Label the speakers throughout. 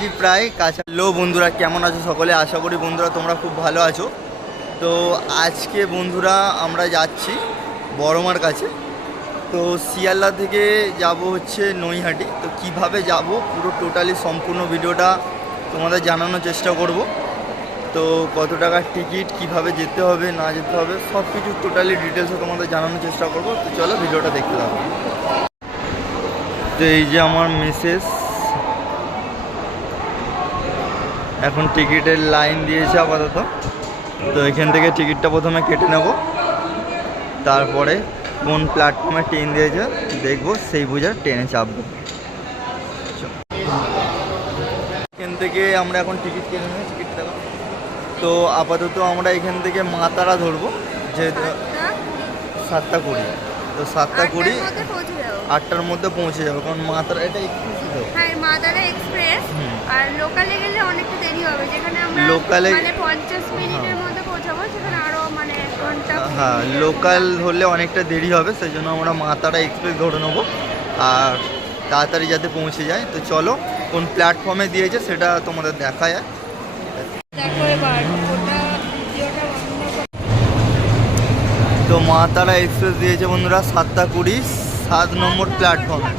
Speaker 1: গেছি প্রায় কাছে লো বন্ধুরা, কেমন আছো সকলে? আশা করি বন্ধুরা তোমরা খুব ভালো আছো। তো আজকে বন্ধুরা আমরা যাচ্ছি বড়মার কাছে। তো শিয়ালদা থেকে যাব হচ্ছে নৈহাটি। তো কীভাবে যাব পুরো টোটালি সম্পূর্ণ ভিডিওটা তোমাদের জানানোর চেষ্টা করব। তো কত টাকার টিকিট, কীভাবে যেতে হবে, না যেতে হবে সব কিছু টোটালি ডিটেলসে তোমাদের জানানোর চেষ্টা করব। তো চলো ভিডিওটা দেখতে থাকো। তো এই যে আমার মিসেস এখন টিকিটের লাইন দিয়েছে আপাতত। তো এখান থেকে টিকিটটা প্রথমে কেটে নেব। তারপরে কোন প্ল্যাটফর্মে ট্রেন দিয়েছে দেখব সেই বুঝে ট্রেনে চাপবো। এখান থেকে আমরা এখন টিকিট কেটে নেব টিকিট তো আপাতত আমরা এখান থেকে মাতারা ধরবো যে সাতটা কুড়ি। তো সাতটা কুড়ি
Speaker 2: আটটার মধ্যে পৌঁছে যাব।
Speaker 1: কারণ মাতারা এটা একটু
Speaker 2: হ্যাঁ। আর লোকালে গেলে অনেকটা দেরি হবে যেখানে আমরা
Speaker 1: লোকালে-
Speaker 2: মানে পঞ্চাশ মিনিটের মধ্যে পৌঁছাবো সেখানে আরও মানে ঘণ্টা
Speaker 1: হ্যাঁ লোকাল হলে অনেকটা দেরি হবে সেই জন্য আমরা মাতারা এক্সপ্রেস ধরে নেব। আর তাড়াতাড়ি যাতে পৌঁছে যায় তো চলো কোন প্ল্যাটফর্মে দিয়েছে সেটা তোমাদের দেখা যায়। তো মা তারা এক্সপ্রেস দিয়েছে বন্ধুরা সাতটা কুড়ি সাত নম্বর প্ল্যাটফর্মে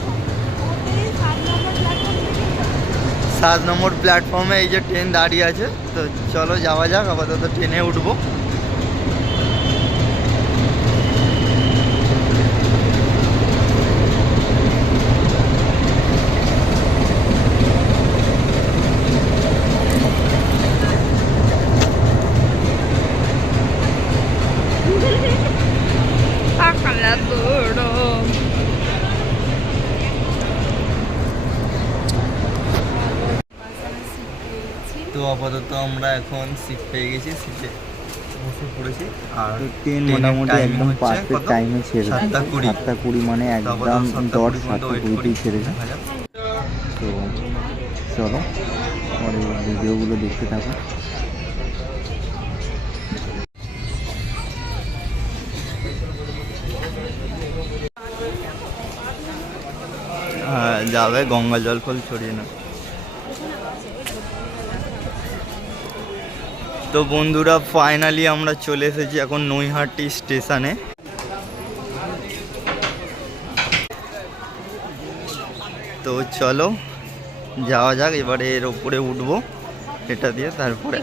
Speaker 2: সাত নম্বর
Speaker 1: প্ল্যাটফর্মে এই যে ট্রেন দাঁড়িয়ে আছে তো চলো যাওয়া যাক আপাতত ট্রেনে উঠবো
Speaker 2: পাখালা দৌড়ো
Speaker 1: তো আপাতত আমরা এখন সিট পেয়ে গেছি সিটে বসে পড়েছি। আর
Speaker 3: তো ট্রেন মোটামুটি একদম পারফেক্ট টাইমে ছেড়ে
Speaker 1: সাতটা কুড়ি।
Speaker 3: সাতটা কুড়ি মানে
Speaker 1: তো
Speaker 3: একদম
Speaker 1: আপাতত সাতটা
Speaker 3: কুড়িতেই। ছেড়েছে তো চলো পরে ভিডিওগুলো দেখতে থাকো।
Speaker 1: যাবে গঙ্গা জল ফল ছড়িয়ে না তো বন্ধুরা ফাইনালি আমরা চলে এসেছি এখন নৈহাটি স্টেশনে। তো চলো, যাওয়া যাক, এবারে এর ওপরে উঠবো, এটা দিয়ে তারপরে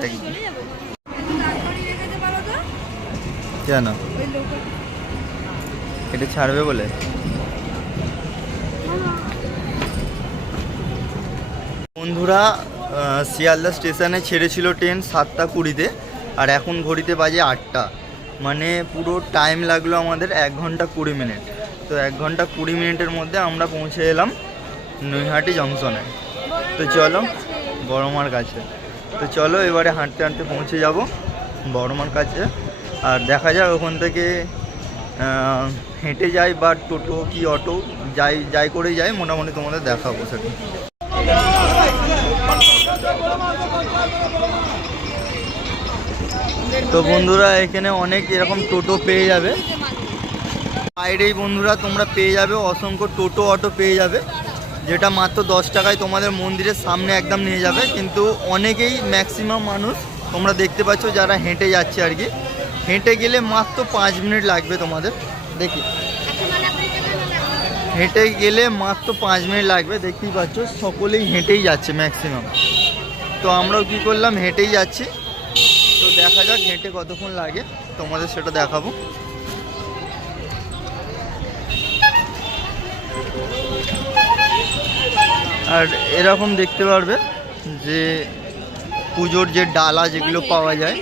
Speaker 1: কেন? এটা ছাড়বে বলে? বন্ধুরা শিয়ালদা স্টেশনে ছেড়েছিল ট্রেন সাতটা কুড়িতে আর এখন ঘড়িতে বাজে আটটা। মানে পুরো টাইম লাগল আমাদের এক ঘণ্টা কুড়ি মিনিট তো এক ঘণ্টা কুড়ি মিনিটের মধ্যে আমরা পৌঁছে এলাম নৈহাটি জংশনে তো চলো বড়মার কাছে। তো চলো এবারে হাঁটতে হাঁটতে পৌঁছে যাব বড়মার কাছে। আর দেখা যাক ওখান থেকে হেঁটে যাই বা টোটো কি অটো যাই যাই করে যাই মোটামুটি তোমাদের দেখাবো সেটা তো বন্ধুরা, এখানে অনেক এরকম টোটো পেয়ে যাবে। বাইরেই বন্ধুরা, তোমরা পেয়ে যাবে, অসংখ্য টোটো অটো পেয়ে যাবে, যেটা মাত্র দশ টাকায় তোমাদের মন্দিরের সামনে একদম নিয়ে যাবে। কিন্তু অনেকেই ম্যাক্সিমাম মানুষ, তোমরা দেখতে পাচ্ছ যারা হেঁটে যাচ্ছে আর কি। হেঁটে গেলে মাত্র পাঁচ মিনিট লাগবে তোমাদের, দেখি। হেঁটে গেলে মাত্র পাঁচ মিনিট লাগবে, দেখতেই পাচ্ছ, সকলেই হেঁটেই যাচ্ছে ম্যাক্সিমাম তো আমরাও কি করলাম, হেঁটেই যাচ্ছি। তো দেখা যাক হেঁটে কতক্ষণ লাগে। তোমাদের সেটা দেখাবো। আর এরকম দেখতে পারবে যে পুজোর যে ডালা যেগুলো পাওয়া যায়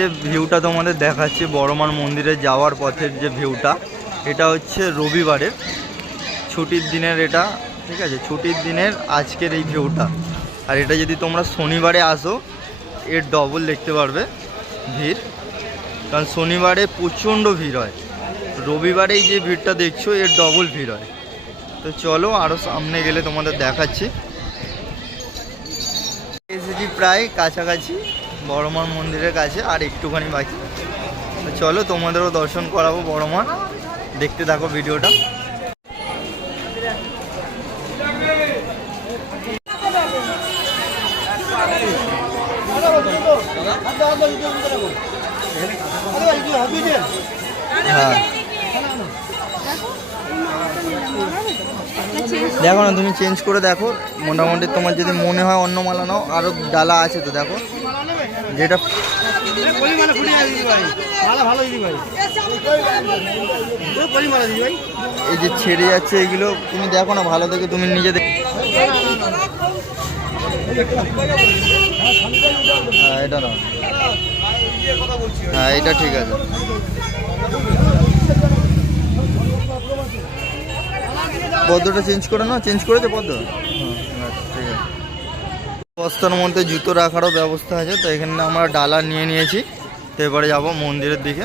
Speaker 1: যে ভিউটা তোমাদের দেখাচ্ছি, বড়মার মন্দিরে যাওয়ার পথের যে ভিউটা, এটা হচ্ছে রবিবারের ছুটির দিনের এটা, ঠিক আছে, ছুটির দিনের আজকের এই ভিউটা। আর এটা যদি তোমরা শনিবারে আসো, এর ডবল দেখতে পারবে ভিড়। কারণ শনিবারে প্রচণ্ড ভিড় হয়। রবিবারেই যে ভিড়টা দেখছ, এর ডবল ভিড় হয়। তো চলো আরও সামনে গেলে তোমাদের দেখাচ্ছি। এসেছি প্রায় কাছাকাছি। বড়মার মন্দিরের কাছে আর একটুখানি বাকি। চলো তোমাদেরও দর্শন করাবো বড়মার। দেখতে থাকো ভিডিওটা। হ্যাঁ। দেখো না, তুমি চেঞ্জ করে দেখো। মোটামুটি তোমার যদি মনে হয় অন্য মালা নাও আরও ডালা আছে তো দেখো। যেটা এই যে ছেড়ে যাচ্ছে এগুলো, তুমি দেখো না, ভালো থেকে তুমি নিজে দেখ হ্যাঁ এটা নাও। হ্যাঁ এটা ঠিক আছে। পদ্মটা চেঞ্জ করে না চেঞ্জ করেছ পদ্ম হ্যাঁ, আচ্ছা, ঠিক আছে বস্তার মধ্যে জুতো রাখারও ব্যবস্থা আছে, তো এখানে আমরা ডালা নিয়ে নিয়েছি। তো এবারে যাব মন্দিরের দিকে।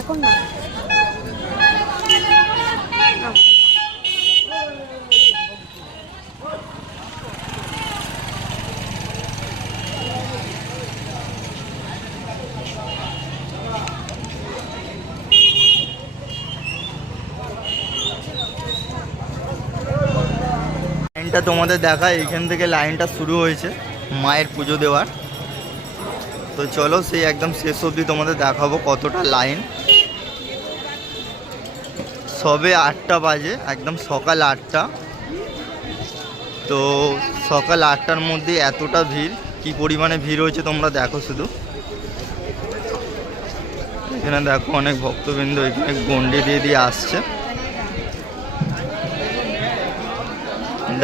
Speaker 2: এখন না নাও।
Speaker 1: লাইনটা তোমাদের দেখা এখান থেকে লাইনটা শুরু হয়েছে, মায়ের পুজো দেওয়ার। তো চলো সেই একদম শেষ অবধি তোমাদের দেখাবো কতটা লাইন। সবে আটটা বাজে, একদম সকাল আটটা। তো সকাল আটটার মধ্যে এতটা ভিড়, কি পরিমাণে ভিড় হয়েছে তোমরা দেখো শুধু। এখানে দেখো অনেক ভক্তবৃন্দ, এখানে গন্ডি দিয়ে দিয়ে আসছে।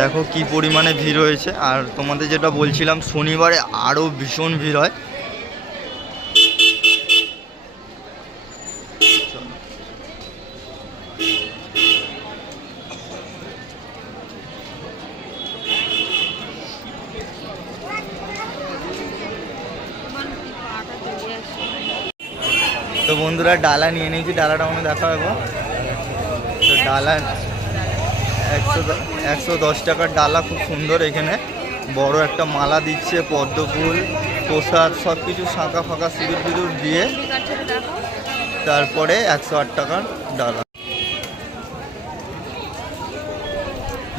Speaker 1: দেখো কি পরিমাণে ভিড় হয়েছে। আর তোমাদের যেটা বলছিলাম, শনিবারে আরও ভীষণ ভিড় হয়। তো বন্ধুরা, ডালা নিয়ে নিয়েছি। ডালাটা আমাকে দেখা হবে তো ডালা একশো একশো দশ টাকার ডালা খুব সুন্দর এখানে। বড় একটা মালা দিচ্ছে, পদ্ম ফুল, প্রসাদ সব কিছু শাঁখা ফাঁকা সিঁদুর ফিঁদুর দিয়ে। তারপরে একশো আট টাকার ডালা।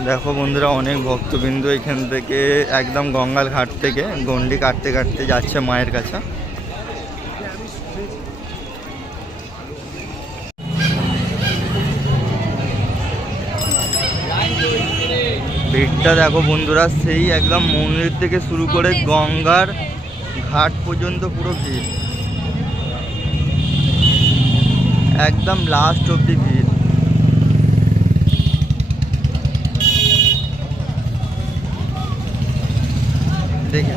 Speaker 1: দেখো বন্ধুরা, অনেক ভক্তবিন্দু এখান থেকে, একদম গঙ্গাল ঘাট থেকে, গন্ডি কাটতে কাটতে যাচ্ছে মায়ের কাছে। ভিড়টা দেখো বন্ধুরা, সেই একদম মন্দির থেকে শুরু করে গঙ্গার ঘাট পর্যন্ত পুরো ভিড়। একদম লাস্ট অব্দি ভিড়। দেখে।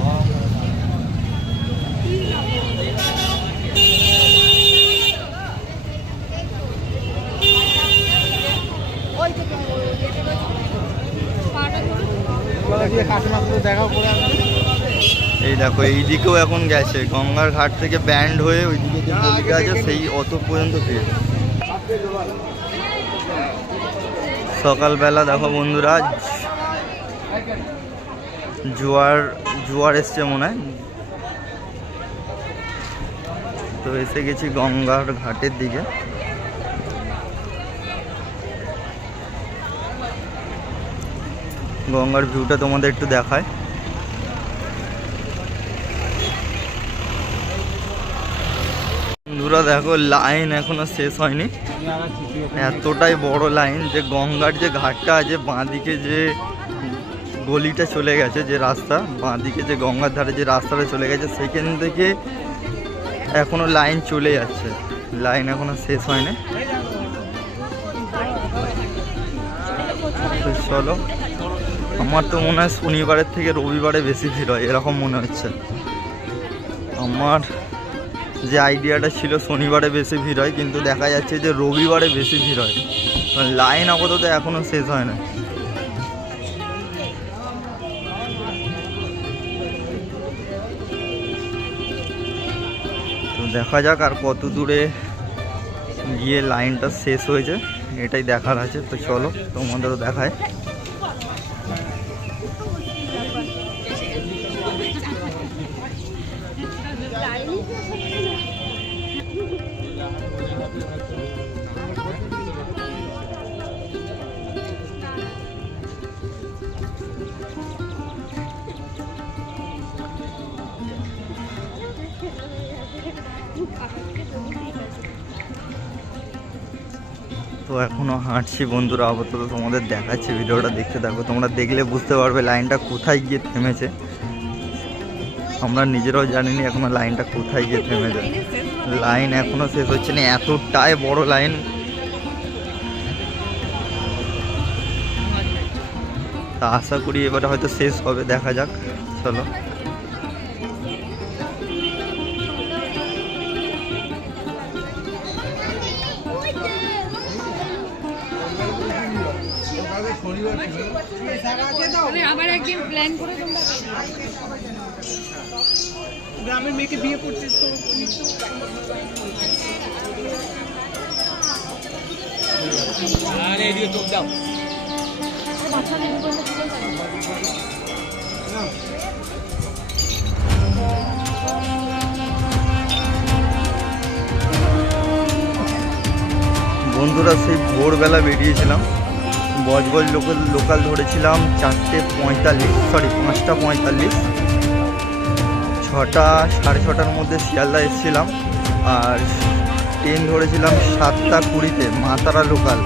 Speaker 1: এই দেখো এই দিকেও এখন গেছে। গঙ্গার ঘাট থেকে ব্যান্ড হয়ে ওইদিকে যে গলিটা আছে, সেই অত পর্যন্ত ভিড় সকালবেলা দেখো বন্ধুরা, জোয়ার জোয়ার এসছে মনে হয়। তো এসে গেছি গঙ্গার ঘাটের দিকে। গঙ্গার ভিউটা তোমাদের একটু দেখায়। বন্ধুরা, দেখো, লাইন এখনও শেষ হয়নি। এতটাই বড় লাইন যে গঙ্গার যে ঘাটটা আছে, বাঁদিকে যে গলিটা চলে গেছে, যে রাস্তা, বাঁদিকে যে গঙ্গার ধারে যে রাস্তাটা চলে গেছে, সেখান থেকে এখনও লাইন চলে যাচ্ছে। লাইন এখনও শেষ হয়নি। চলো। আমার তো মনে হয় শনিবারের থেকে রবিবারে বেশি ভিড় হয়, এরকম মনে হচ্ছে। আমার যে আইডিয়াটা ছিল শনিবারে বেশি ভিড় হয়, কিন্তু দেখা যাচ্ছে যে রবিবারে বেশি ভিড় হয়। লাইন আপাতত এখনও শেষ হয় না। তো দেখা যাক আর কত দূরে গিয়ে লাইনটা শেষ হয়েছে, এটাই দেখার আছে। তো চলো তোমাদেরও দেখায়। এখনও হাঁটছি বন্ধুরা, আপাতত তোমাদের দেখাচ্ছি ভিডিওটা, দেখতে থাকো। তোমরা দেখলে বুঝতে পারবে লাইনটা কোথায় গিয়ে থেমেছে। আমরা নিজেরাও জানিনি এখনও লাইনটা কোথায় গিয়ে থেমেছে। লাইন এখনও শেষ হচ্ছে না, এতটাই বড় লাইন। তা আশা করি এবারে হয়তো শেষ হবে, দেখা যাক, চলো।
Speaker 2: আবার একদিন প্ল্যান করে তোমরা
Speaker 4: গ্রামের মেয়েকে বিয়ে করছিস তো? আরে এদিকে চোখ দাও।
Speaker 1: বন্ধুরা সেই ভোরবেলা বেরিয়েছিলাম। বজবজ লোকাল লোকাল ধরেছিলাম চারটে পঁয়তাল্লিশ সরি পাঁচটা পঁয়তাল্লিশ। ছটা, সাড়ে ছটার মধ্যে শিয়ালদা এসেছিলাম। আর ট্রেন ধরেছিলাম সাতটা কুড়িতে, মাতারা লোকাল।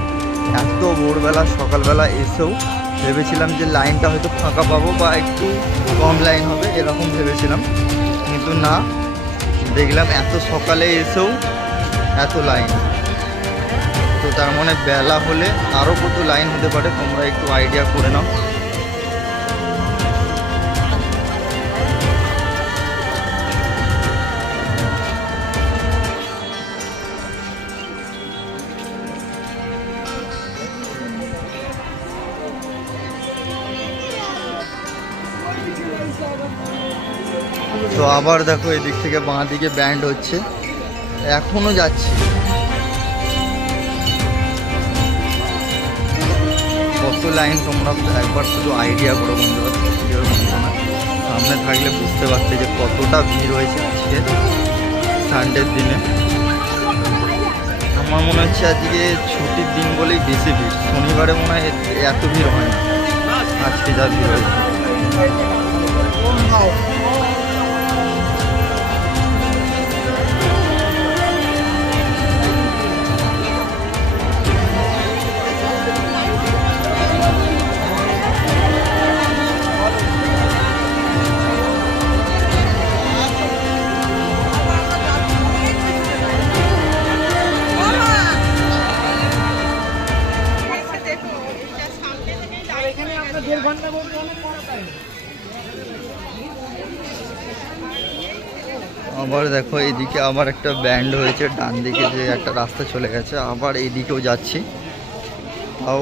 Speaker 1: এত ভোরবেলা, সকালবেলা এসেও ভেবেছিলাম যে লাইনটা হয়তো ফাঁকা পাবো বা একটু কম লাইন হবে, এরকম ভেবেছিলাম। কিন্তু না, দেখলাম এত সকালে এসেও এত লাইন। তার মানে বেলা হলে আরও কত লাইন হতে পারে, তোমরা একটু আইডিয়া করে নাও। তো আবার দেখো এদিক থেকে বাঁ দিকে ব্যান্ড হচ্ছে। এখনও যাচ্ছে। লাইন তোমরা একবার শুধু আইডিয়া করো বন্ধুরা সামনে থাকলে বুঝতে পারছি যে কতটা ভিড় হয়েছে আজকে সানডের দিনে। আমার মনে হচ্ছে আজকে ছুটির দিন বলেই বেশি ভিড়। শনিবারে মনে হয় এত ভিড় হয় না। আজকে যা ভিড় হয়েছে। দেখো এদিকে আবার একটা ব্যান্ড হয়েছে, ডান দিকে যে একটা রাস্তা চলে গেছে, আবার এদিকেও যাচ্ছি। তাও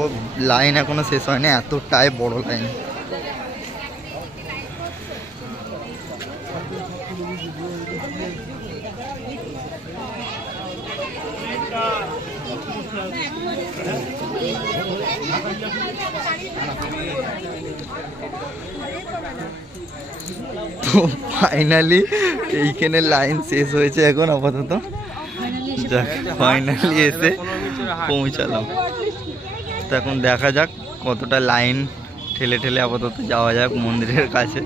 Speaker 1: লাইন এখনও শেষ হয়নি, এতটাই বড় লাইন ফাইনালি এইখানে লাইন শেষ হয়েছে এখন আপাতত। যাক ফাইনালি এসে পৌঁছালাম। তো এখন দেখা যাক কতটা লাইন ঠেলে ঠেলে আপাতত যাওয়া যাক মন্দিরের কাছে।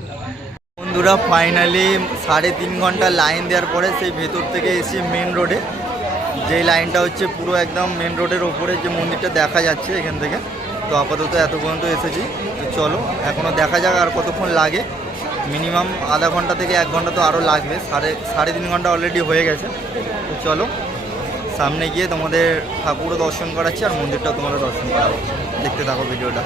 Speaker 1: বন্ধুরা ফাইনালি সাড়ে তিন ঘণ্টা লাইন দেওয়ার পরে সেই ভেতর থেকে এসে মেন রোডে যেই লাইনটা হচ্ছে পুরো একদম মেন রোডের ওপরে যে মন্দিরটা দেখা যাচ্ছে এখান থেকে। তো আপাতত এত পর্যন্ত এসেছি। তো চলো এখনও দেখা যাক আর কতক্ষণ লাগে। মিনিমাম আধা ঘণ্টা থেকে এক ঘণ্টা তো আরও লাগবে, সাড়ে সাড়ে তিন ঘণ্টা অলরেডি হয়ে গেছে। তো চলো, সামনে গিয়ে তোমাদের ঠাকুরও দর্শন করাচ্ছি আর মন্দিরটাও তোমাদের দর্শন করাবো। দেখতে থাকো ভিডিওটা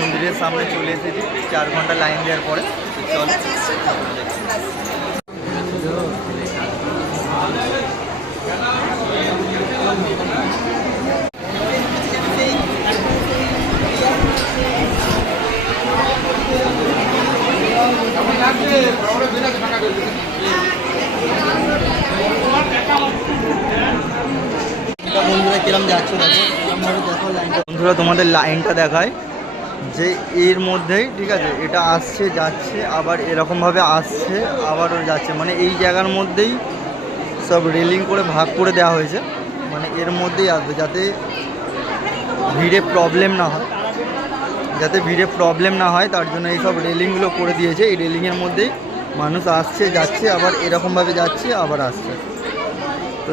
Speaker 1: মন্দিরের সামনে চলে এসেছি চার ঘণ্টা লাইন দেওয়ার পরে তো চল বন্ধুরা, তোমাদের লাইনটা দেখায় যে এর মধ্যেই, ঠিক আছে, এটা আসছে, যাচ্ছে, আবার এরকমভাবে আসছে, আবারও যাচ্ছে। মানে এই জায়গার মধ্যেই সব রেলিং করে ভাগ করে দেওয়া হয়েছে। মানে এর মধ্যেই আসবে, যাতে ভিড়ে প্রবলেম না হয়। যাতে ভিড়ে প্রবলেম না হয়, তার জন্য এইসব রেলিংগুলো করে দিয়েছে। এই রেলিংয়ের মধ্যেই মানুষ আসছে, যাচ্ছে, আবার এরকমভাবে যাচ্ছে, আবার আসছে। তো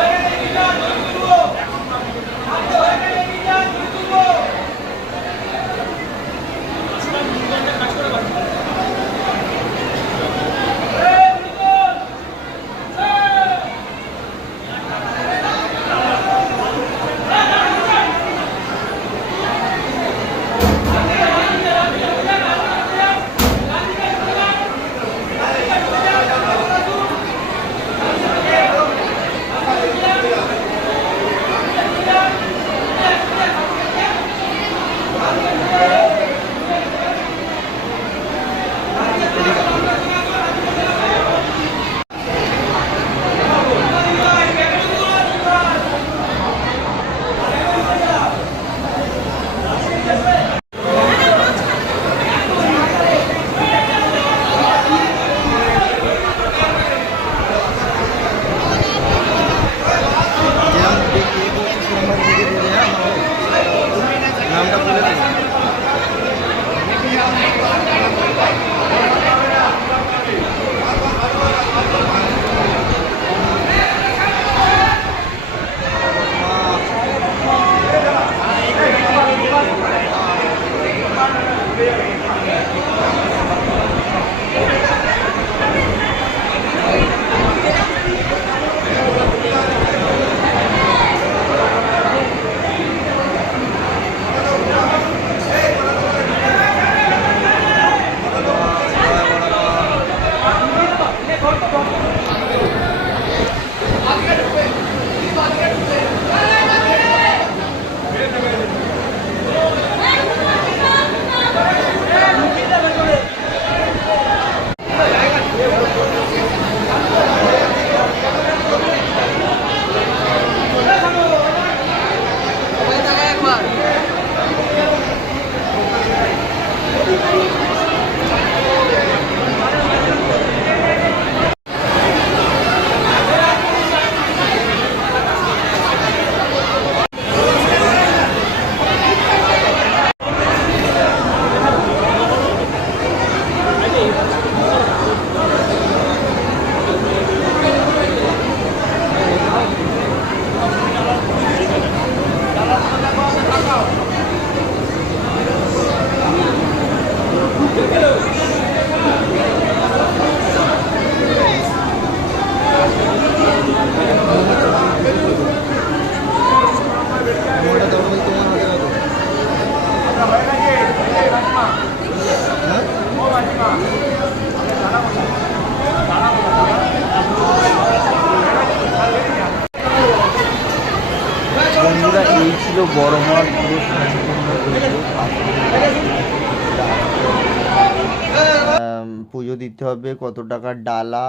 Speaker 1: দিতে হবে, কত টাকার ডালা,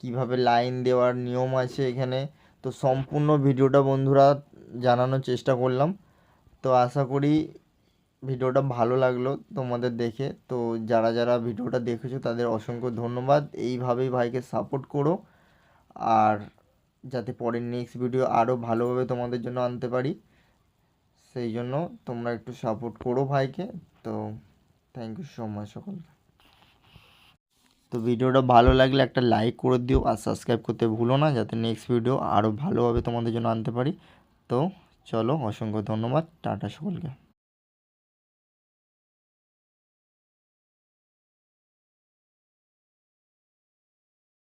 Speaker 1: কীভাবে লাইন দেওয়ার নিয়ম আছে এখানে। তো সম্পূর্ণ ভিডিওটা বন্ধুরা জানানোর চেষ্টা করলাম। তো আশা করি
Speaker 3: ভিডিওটা ভালো লাগল তোমাদের দেখে। তো যারা যারা ভিডিওটা দেখেছ তাদের অসংখ্য ধন্যবাদ। এইভাবেই ভাইকে সাপোর্ট করো। আর যাতে পরের নেক্সট ভিডিও আরও ভালোভাবে তোমাদের জন্য আনতে পারি, সেই জন্য তোমরা একটু সাপোর্ট করো ভাইকে। তো থ্যাংক ইউ সো মাচ সকলকে। তো ভিডিওটা ভালো লাগলে একটা লাইক করে দিও আর সাবস্ক্রাইব করতে ভুলো না যাতে নেক্সট ভিডিও আরও ভালোভাবে তোমাদের জন্য আনতে পারি। তো চলো অসংখ্য ধন্যবাদ, টাটা সকলকে।